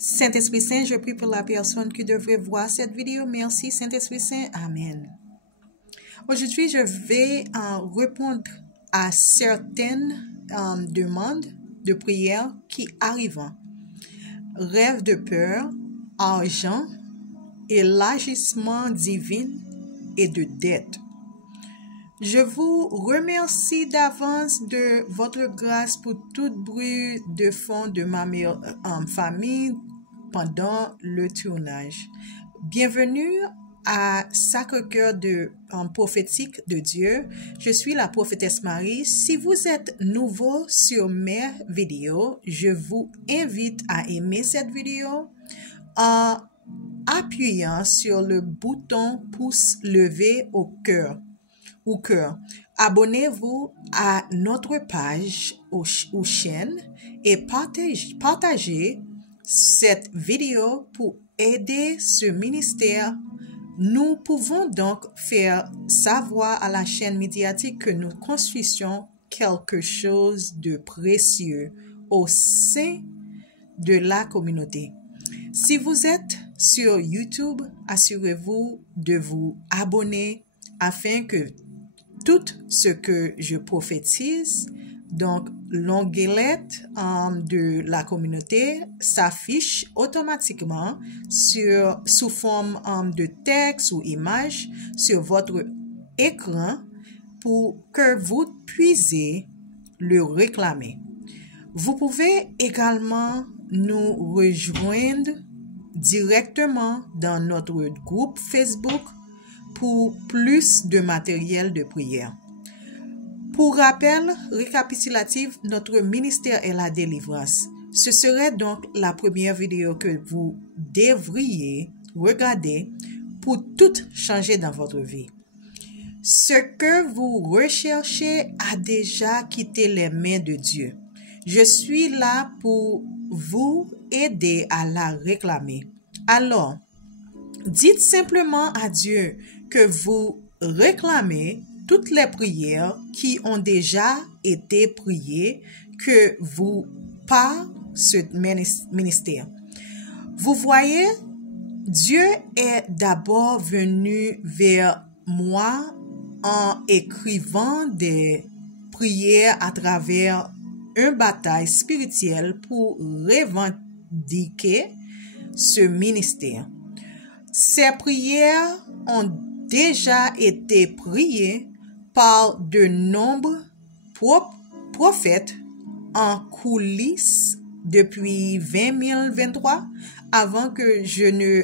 Saint-Esprit Saint, je prie pour la personne qui devrait voir cette vidéo. Merci Saint-Esprit Saint. Amen. Aujourd'hui, je vais répondre à certaines demandes de prière qui arrivent. Rêve de peur, argent, élargissement divin et de dette. Je vous remercie d'avance de votre grâce pour tout bruit de fond de ma famille pendant le tournage. Bienvenue à Sacré-Cœur de prophétique de Dieu. Je suis la prophétesse Marie. Si vous êtes nouveau sur mes vidéos, je vous invite à aimer cette vidéo en appuyant sur le bouton pouce levé au cœur. Abonnez-vous à notre page ou chaîne et partagez cette vidéo pour aider ce ministère. Nous pouvons donc faire savoir à la chaîne médiatique que nous construisons quelque chose de précieux au sein de la communauté. Si vous êtes sur YouTube, assurez-vous de vous abonner afin que tout ce que je prophétise, donc l'onglet de la communauté, s'affiche automatiquement sous forme de texte ou image sur votre écran pour que vous puissiez le réclamer. Vous pouvez également nous rejoindre directement dans notre groupe Facebook pour plus de matériel de prière. Pour rappel récapitulatif, notre ministère est la délivrance. Ce serait donc la première vidéo que vous devriez regarder pour tout changer dans votre vie. Ce que vous recherchez a déjà quitté les mains de Dieu. Je suis là pour vous aider à la réclamer. Alors, dites simplement à Dieu que vous réclamez toutes les prières qui ont déjà été priées que vous par ce ministère. Vous voyez, Dieu est d'abord venu vers moi en écrivant des prières à travers une bataille spirituelle pour revendiquer ce ministère. Ces prières ont déjà été priées par de nombreux prophètes en coulisses depuis 2023 avant que je ne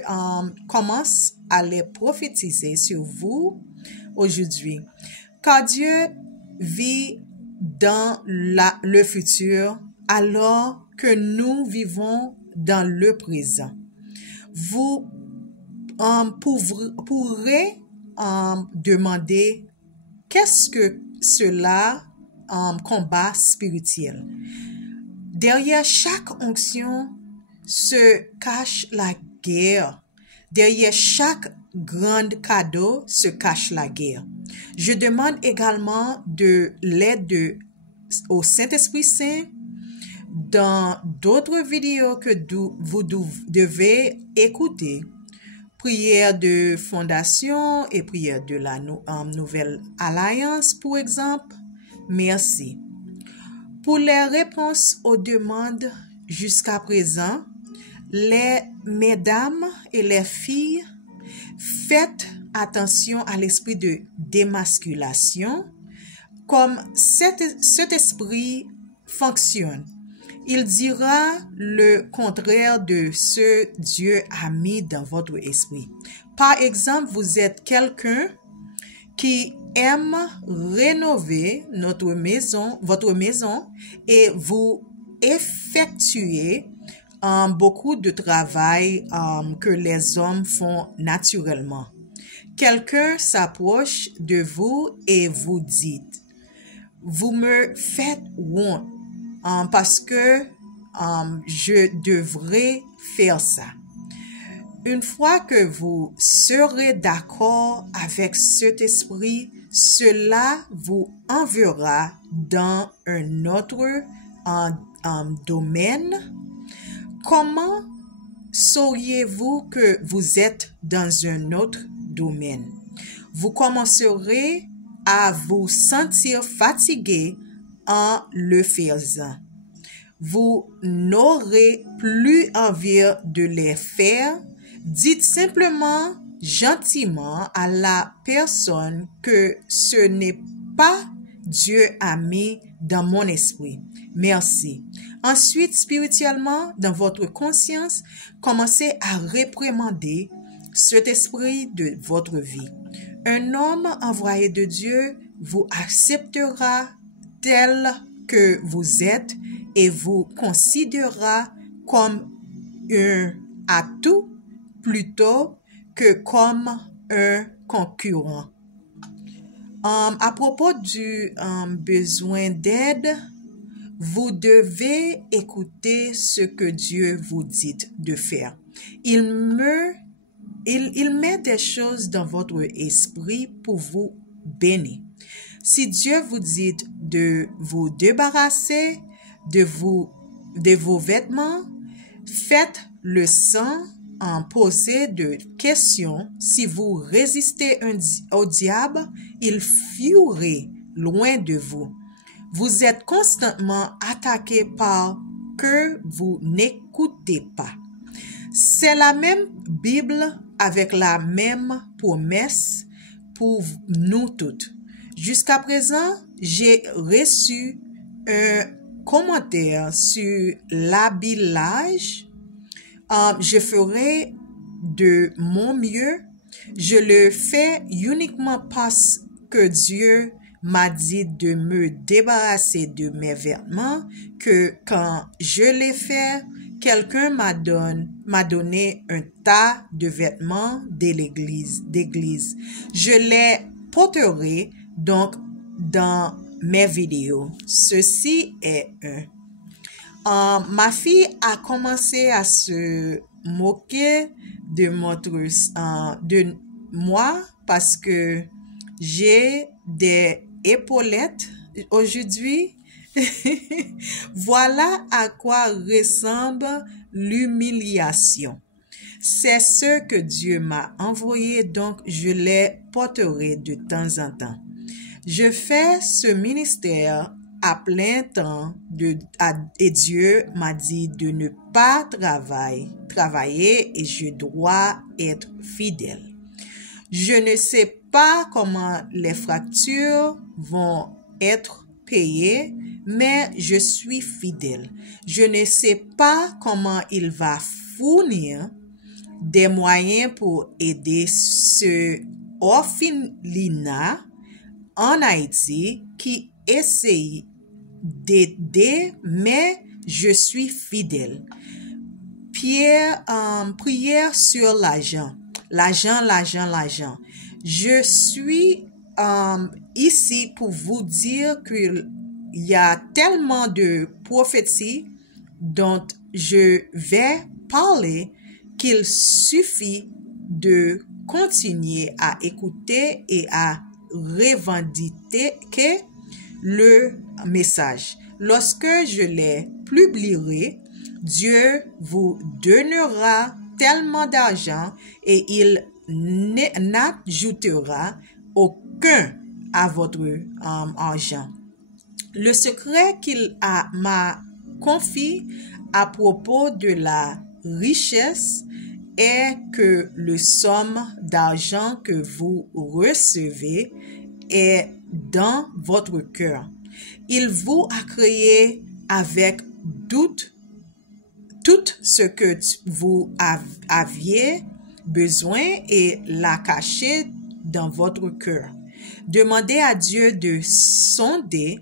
commence à les prophétiser sur vous aujourd'hui. Car Dieu vit dans le futur alors que nous vivons dans le présent. Vous pourrez demander qu'est-ce que cela combat spirituel. Derrière chaque onction se cache la guerre. Derrière chaque grand cadeau se cache la guerre. Je demande également de l'aide au Saint-Esprit Saint dans d'autres vidéos que vous devez écouter. Prière de fondation et prière de la nouvelle alliance, pour exemple. Merci. Pour les réponses aux demandes jusqu'à présent, les mesdames et les filles, faites attention à l'esprit de démasculation. Comme cet esprit fonctionne, il dira le contraire de ce Dieu a mis dans votre esprit. Par exemple, vous êtes quelqu'un qui aime rénover votre maison et vous effectuez beaucoup de travail que les hommes font naturellement. Quelqu'un s'approche de vous et vous dit, vous me faites honte parce que je devrais faire ça. Une fois que vous serez d'accord avec cet esprit, cela vous enverra dans un autre domaine. Comment sauriez-vous que vous êtes dans un autre domaine. Vous commencerez à vous sentir fatigué en le faisant. Vous n'aurez plus envie de les faire. Dites simplement gentiment à la personne que ce n'est pas Dieu a mis dans mon esprit. Merci. Ensuite, spirituellement, dans votre conscience, commencez à réprimander cet esprit de votre vie. Un homme envoyé de Dieu vous acceptera tel que vous êtes et vous considérera comme un atout plutôt que comme un concurrent. À propos du besoin d'aide, vous devez écouter ce que Dieu vous dit de faire. Il met des choses dans votre esprit pour vous bénir. Si Dieu vous dit de vous débarrasser de vos vêtements, faites-le sans en poser de questions. Si vous résistez au diable, il fuirait loin de vous. Vous êtes constamment attaqué par que vous n'écoutez pas. C'est la même Bible avec la même promesse pour nous toutes. Jusqu'à présent, j'ai reçu un commentaire sur l'habillage. Je ferai de mon mieux. Je le fais uniquement parce que Dieu m'a dit de me débarrasser de mes vêtements, que quand je l'ai fait, quelqu'un m'a donné un tas de vêtements d'église. Je les porterai donc dans mes vidéos. Ceci est un. Ma fille a commencé à se moquer de moi parce que j'ai des épaulettes aujourd'hui. Voilà à quoi ressemble l'humiliation. C'est ce que Dieu m'a envoyé, donc je les porterai de temps en temps. Je fais ce ministère à plein temps et Dieu m'a dit de ne pas travailler et je dois être fidèle. Je ne sais pas comment les factures vont être payées, mais je suis fidèle. Je ne sais pas comment il va fournir des moyens pour aider ce orphelinat en Haïti qui essaye d'aider, mais je suis fidèle. Prière sur l'argent. L'argent. Je suis ici pour vous dire qu'il y a tellement de prophéties dont je vais parler qu'il suffit de continuer à écouter et à revendiquer le message. Lorsque je les publierai, Dieu vous donnera tellement d'argent et il n'ajoutera aucun à votre argent. Le secret qu'il m'a confié à propos de la richesse est que le somme d'argent que vous recevez est dans votre cœur. Il vous a créé avec tout ce que vous aviez besoin et l'a caché dans votre cœur. Demandez à Dieu de sonder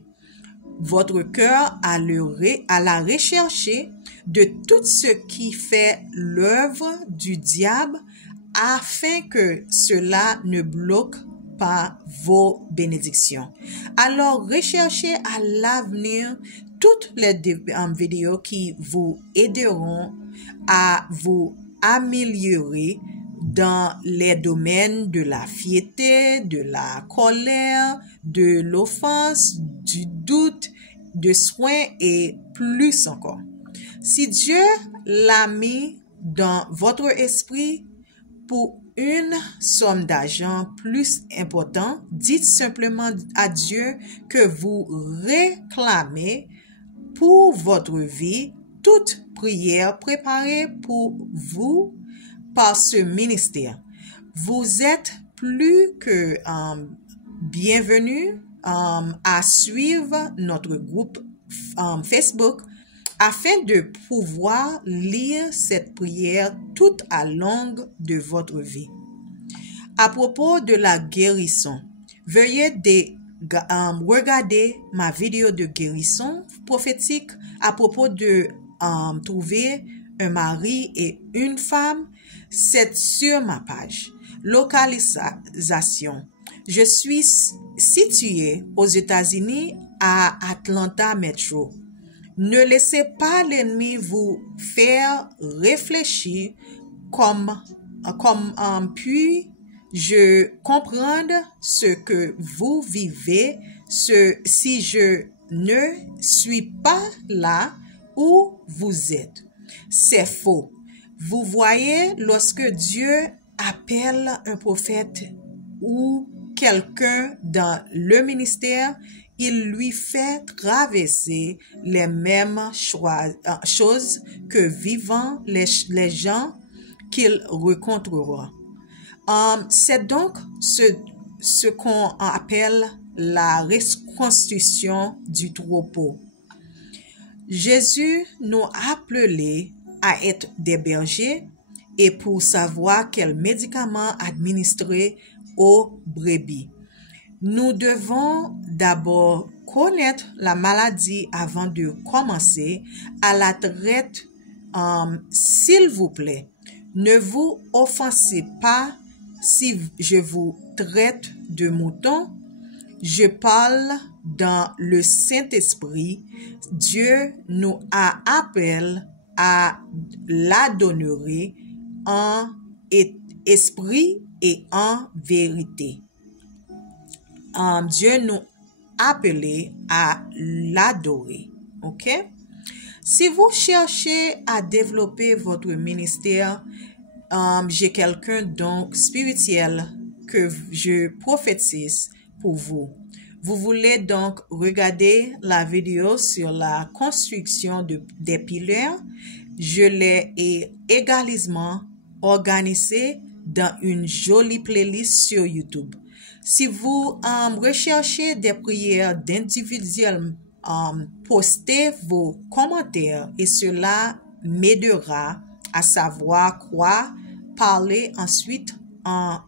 votre cœur à la rechercher de tout ce qui fait l'œuvre du diable afin que cela ne bloque pas vos bénédictions. Alors, recherchez à l'avenir toutes les vidéos qui vous aideront à vous améliorer dans les domaines de la fierté, de la colère, de l'offense, du doute, de soins et plus encore. Si Dieu l'a mis dans votre esprit pour une somme d'argent plus importante, dites simplement à Dieu que vous réclamez pour votre vie toute prière préparée pour vous par ce ministère. Vous êtes plus que bienvenus à suivre notre groupe Facebook afin de pouvoir lire cette prière tout à longue de votre vie. À propos de la guérison, veuillez regarder ma vidéo de guérison prophétique à propos de trouver un mari et une femme. C'est sur ma page. Localisation. Je suis située aux États-Unis à Atlanta Metro. Ne laissez pas l'ennemi vous faire réfléchir puis je comprends ce que vous vivez si je ne suis pas là où vous êtes. C'est faux. Vous voyez, lorsque Dieu appelle un prophète ou quelqu'un dans le ministère, il lui fait traverser les mêmes choses que vivant les gens qu'il rencontrera. C'est donc ce qu'on appelle la reconstruction du troupeau. Jésus nous a appelés à être des bergers et pour savoir quels médicaments administrer aux brebis. Nous devons d'abord connaître la maladie avant de commencer à la traiter. S'il vous plaît, ne vous offensez pas si je vous traite de mouton. Je parle dans le Saint-Esprit. Dieu nous a appelés à l'adorer en esprit et en vérité. Dieu nous a appelés à l'adorer. OK? Si vous cherchez à développer votre ministère, j'ai quelqu'un donc spirituel que je prophétise pour vous. Vous voulez donc regarder la vidéo sur la construction des piliers. Je l'ai également organisée dans une jolie playlist sur YouTube. Si vous recherchez des prières d'individuels, postez vos commentaires et cela m'aidera à savoir quoi parler ensuite en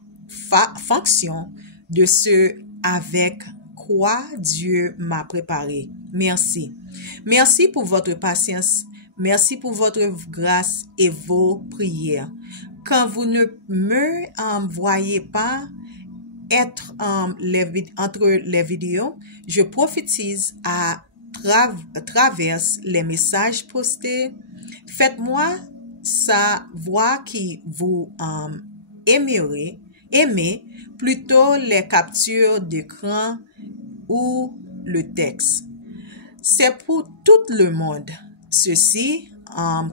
fonction de ce avec quoi Dieu m'a préparé. Merci. Merci pour votre patience. Merci pour votre grâce et vos prières. Quand vous ne me voyez pas être entre les vidéos, je prophétise à travers les messages postés. Faites-moi savoir qui vous aimez plutôt les captures d'écran ou le texte. C'est pour tout le monde. Ceci,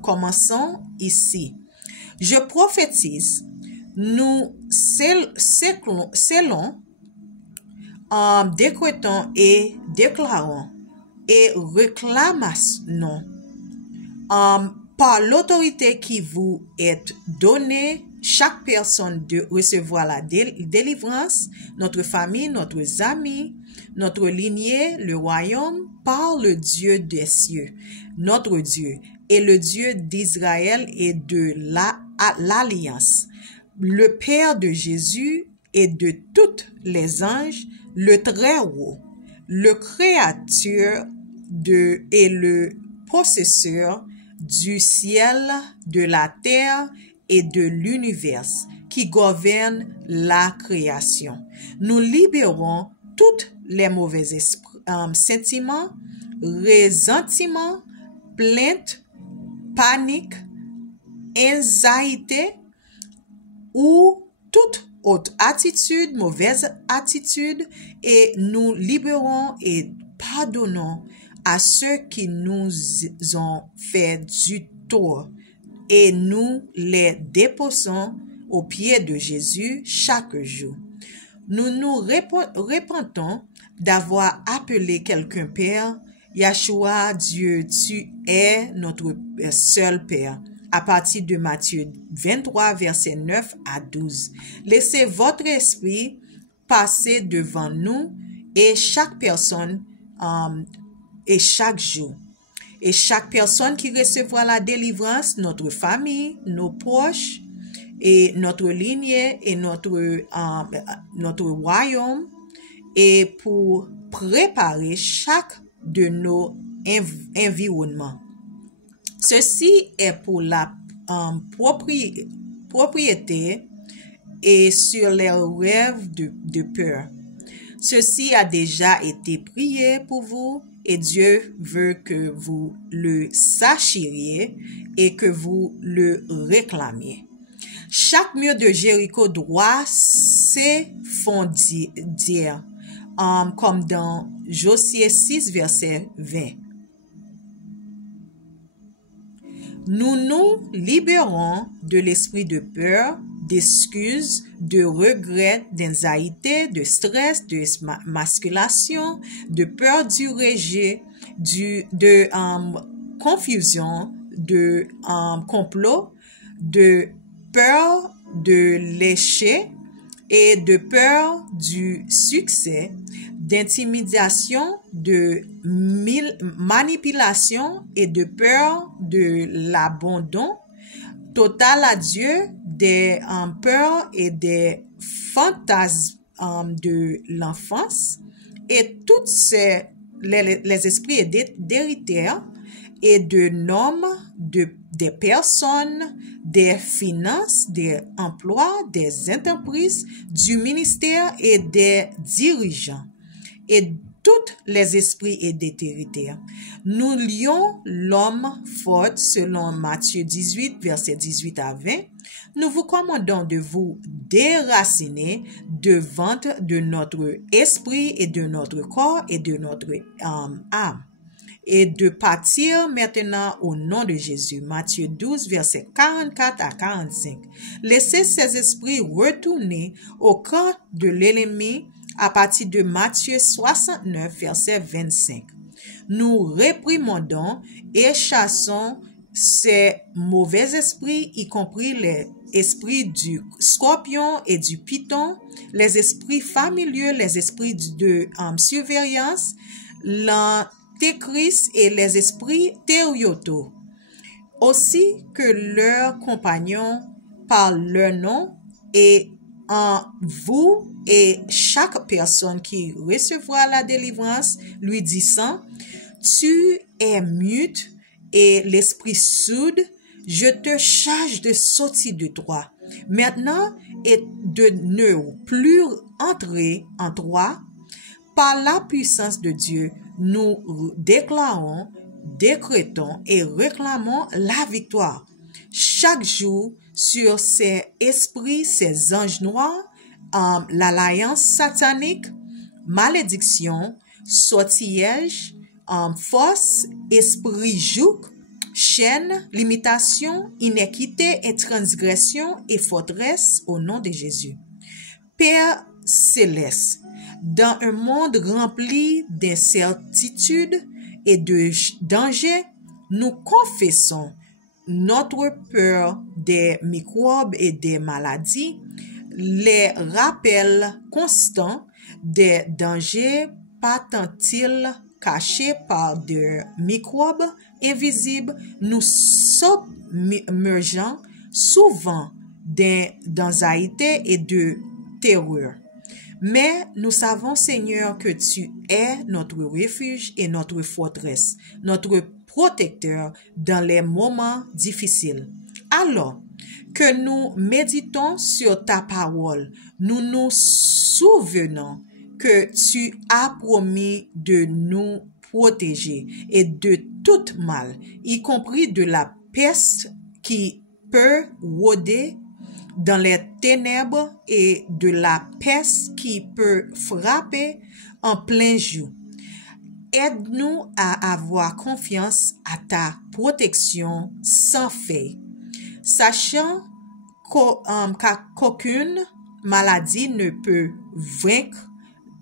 commençons ici. Je prophétise, nous scellons, décrétons et déclarons et réclamons par l'autorité qui vous est donnée, chaque personne de recevoir la délivrance, notre famille, notre amis, notre lignée, le royaume, par le Dieu des cieux, notre Dieu, et le Dieu d'Israël et de l'Alliance, le Père de Jésus et de tous les anges, le Très-Haut, le Créateur et le possesseur du ciel, de la terre et de l'univers qui gouverne la création. Nous libérons tous les mauvais sentiments, ressentiments, plaintes, panique, anxiété ou toute autre attitude, mauvaise attitude, et nous libérons et pardonnons à ceux qui nous ont fait du tort et nous les déposons aux pieds de Jésus chaque jour. Nous nous repentons d'avoir appelé quelqu'un Père. Yahshua, Dieu, tu es notre seul Père. À partir de Matthieu 23, versets 9 à 12. Laissez votre esprit passer devant nous et chaque personne et chaque jour. Et chaque personne qui recevra la délivrance, notre famille, nos proches, et notre lignée et notre royaume, et pour préparer chaque de nos environnements. Ceci est pour la propriété et sur les rêves de peur. Ceci a déjà été prié pour vous et Dieu veut que vous le sachiez et que vous le réclamiez. Chaque mur de Jéricho doit s'effondir, comme dans Josué 6, verset 20. Nous nous libérons de l'esprit de peur, d'excuses, de regrets, d'anxiété, de stress, de masculation, de peur du rejet, de confusion, de complot, de peur de l'échec et de peur du succès, d'intimidation, de manipulation et de peur de l'abandon total à Dieu, des peurs et des fantasmes de l'enfance et toutes les esprits héréditaires et de nommes des personnes, des finances, des emplois, des entreprises, du ministère et des dirigeants, et tous les esprits héréditaires. Nous lions l'homme fort selon Matthieu 18, verset 18 à 20. Nous vous commandons de vous déraciner devant de notre esprit et de notre corps et de notre âme, et de partir maintenant au nom de Jésus. Matthieu 12, versets 44 à 45. Laissez ces esprits retourner au camp de l'ennemi à partir de Matthieu 69, verset 25. Nous réprimandons et chassons ces mauvais esprits, y compris les esprits du scorpion et du python, les esprits familiers, les esprits de surveillance, l'antéchrist et les esprits territoriaux, aussi que leurs compagnons par leur nom, et en vous et chaque personne qui recevra la délivrance lui disant: tu es mute et l'esprit sourd, je te charge de sortir de toi maintenant et de ne plus entrer en toi. Par la puissance de Dieu, nous déclarons, décrétons et réclamons la victoire chaque jour sur ces esprits, ces anges noirs, l'alliance satanique, malédiction, sortilège, force, esprit joug, chaîne, limitation, inéquité et transgression et forteresse au nom de Jésus. Père céleste, dans un monde rempli d'incertitudes et de dangers, nous confessons notre peur des microbes et des maladies, les rappels constants des dangers patentiels cachés par des microbes invisibles, nous submergeant souvent d'anxiété et de terreur. Mais nous savons, Seigneur, que tu es notre refuge et notre forteresse, notre protecteur dans les moments difficiles. Alors que nous méditons sur ta parole, nous nous souvenons que tu as promis de nous protéger et de tout mal, y compris de la peste qui peut rôder dans les ténèbres et de la peste qui peut frapper en plein jour. Aide-nous à avoir confiance à ta protection sans faille. sachant qu'aucune maladie ne peut vaincre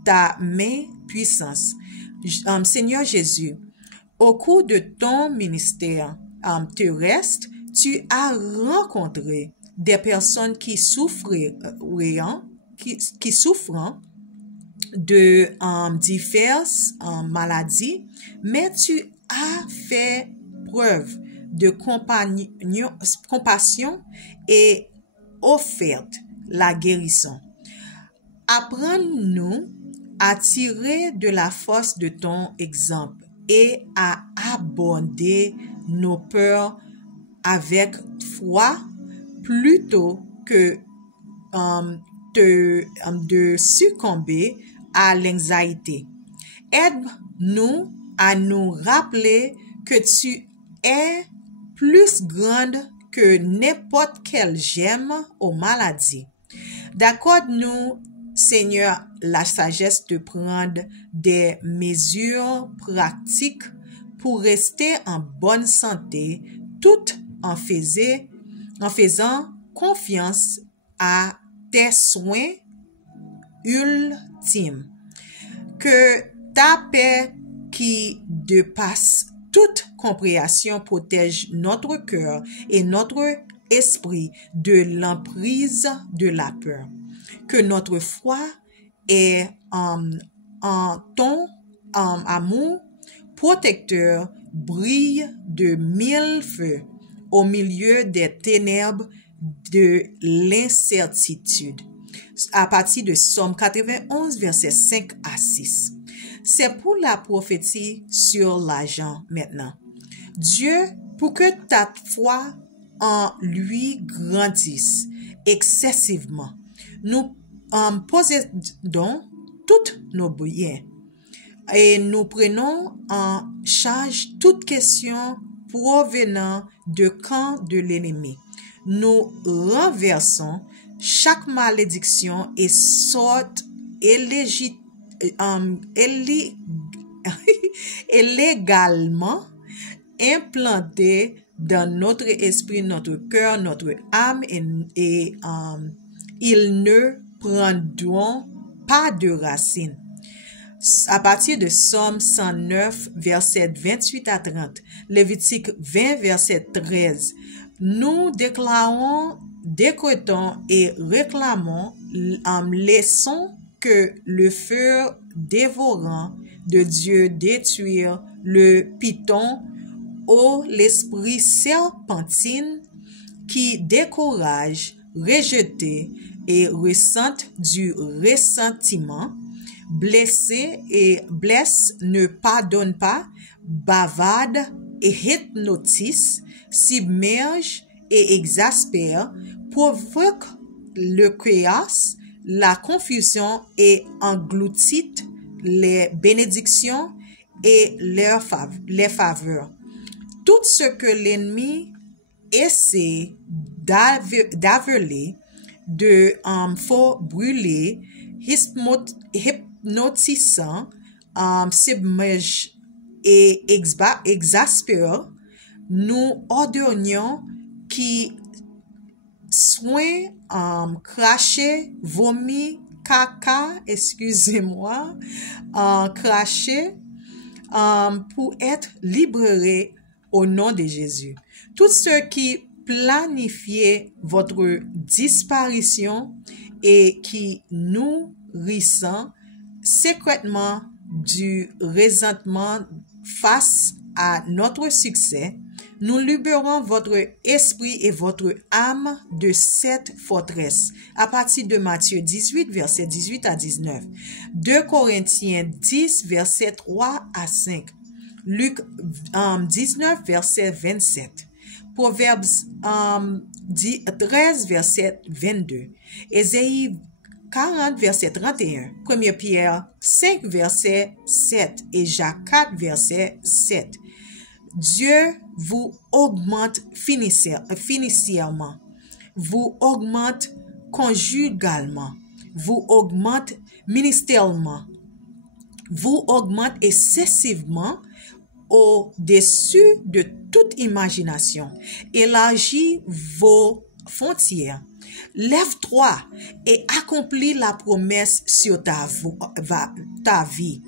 ta main puissance. Seigneur Jésus, au cours de ton ministère terrestre, tu as rencontré des personnes qui souffrent de diverses maladies, mais tu as fait preuve de compassion et offert la guérison. Apprends-nous à tirer de la force de ton exemple et à aborder nos peurs avec foi plutôt que de succomber à l'anxiété. Aide-nous à nous rappeler que tu es plus grande que n'importe quel gemme aux maladies. Accorde-nous, Seigneur, la sagesse de prendre des mesures pratiques pour rester en bonne santé, tout en faisant confiance à tes soins ultimes. Que ta paix qui dépasse toute compréhension protège notre cœur et notre esprit de l'emprise de la peur. Que notre foi est en ton amour protecteur brille de mille feux au milieu des ténèbres de l'incertitude. À partir de Somme 91, versets 5 à 6. C'est pour la prophétie sur l'argent maintenant. Dieu, pour que ta foi en lui grandisse excessivement, nous possédons tous nos biens et nous prenons en charge toute question provenant de camp de l'ennemi. Nous renversons chaque malédiction et sorte illégalement implantée dans notre esprit, notre cœur, notre âme et ils ne prendront pas de racines. À partir de Somme 109, verset 28 à 30, Lévitique 20, verset 13, nous décrétons et réclamons, laissons que le feu dévorant de Dieu détruire le python ou l'esprit serpentine qui décourage, rejette et ressent du ressentiment, blesse, ne pardonne pas, bavarde et hypnotise, submerge et exaspère, provoque le chaos, la confusion et engloutit les bénédictions et les faveurs. Tout ce que l'ennemi essaie d'avaler, faut brûler, hypnotisant, submerge et exaspère. Nous ordonnons qui soin cracher, vomi, caca, excusez-moi, cracher pour être libérés au nom de Jésus. Tous ceux qui planifiez votre disparition et qui nourrissent secrètement du ressentement face à notre succès, nous libérons votre esprit et votre âme de cette forteresse. À partir de Matthieu 18, verset 18 à 19. 2 Corinthiens 10, verset 3 à 5. Luc 19, verset 27. Proverbes 13, verset 22. Ésaïe 40, verset 31. 1 Pierre 5, verset 7. Et Jacques 4, verset 7. Dieu vous augmente financièrement, vous augmente conjugalement, vous augmente ministériellement, vous augmente excessivement au-dessus de toute imagination. Élargis vos frontières. Lève-toi et accomplis la promesse sur ta vie.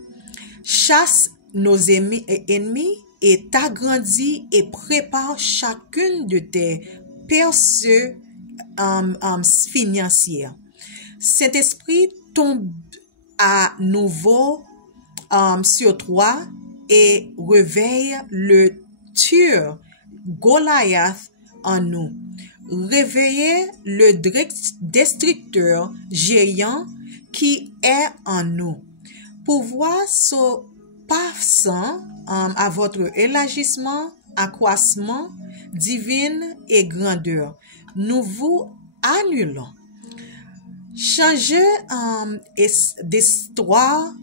Chasse nos ennemis et t'agrandis et prépare chacune de tes percées financières. Saint-Esprit tombe à nouveau sur toi et réveille le tueur Goliath en nous. Réveillez le destructeur géant qui est en nous. Pouvoir se passant à votre élargissement, accroissement, divine et grandeur. Nous vous annulons. Changez d'histoire,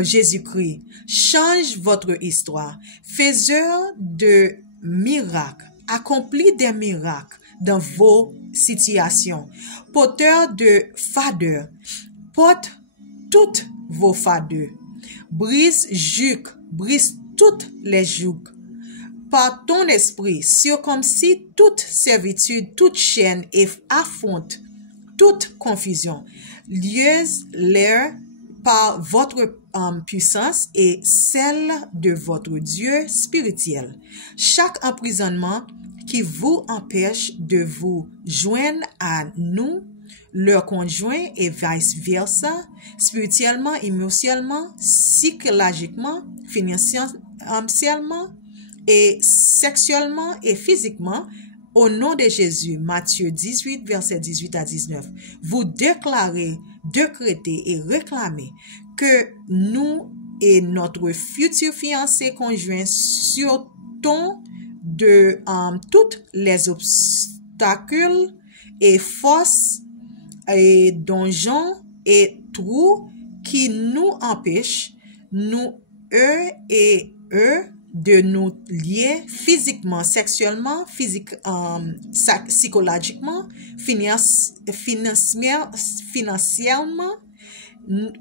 Jésus-Christ. Change votre histoire. Faiseur de miracles. Accomplis des miracles dans vos situations. Porteur de fadeur. Porte toutes vos fadeurs. Brise toutes les jougs. Par ton esprit, circoncis toute servitude, toute chaîne et affronte toute confusion. Lieuse-les par votre puissance et celle de votre Dieu spirituel. Chaque emprisonnement qui vous empêche de vous joindre à nous, leur conjoint et vice-versa, spirituellement, émotionnellement, psychologiquement, financièrement et sexuellement et physiquement, au nom de Jésus, Matthieu 18, verset 18 à 19, vous déclarez, décrétez et réclamez que nous et notre futur fiancé conjoint sortons de toutes les obstacles et forces et donjons et trous qui nous empêchent, nous, eux et eux, de nous lier physiquement, sexuellement, psychologiquement, financièrement.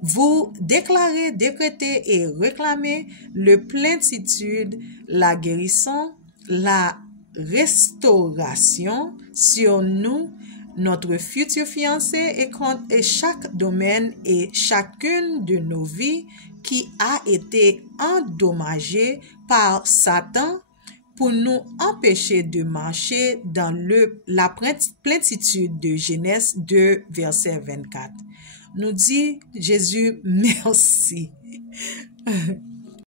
Vous déclarez, décrétez et réclamez le plénitude, la guérison, la restauration sur nous, notre futur fiancé et chaque domaine et chacune de nos vies qui a été endommagée par Satan pour nous empêcher de marcher dans la plénitude de Genèse 2, verset 24. Nous dit Jésus, merci.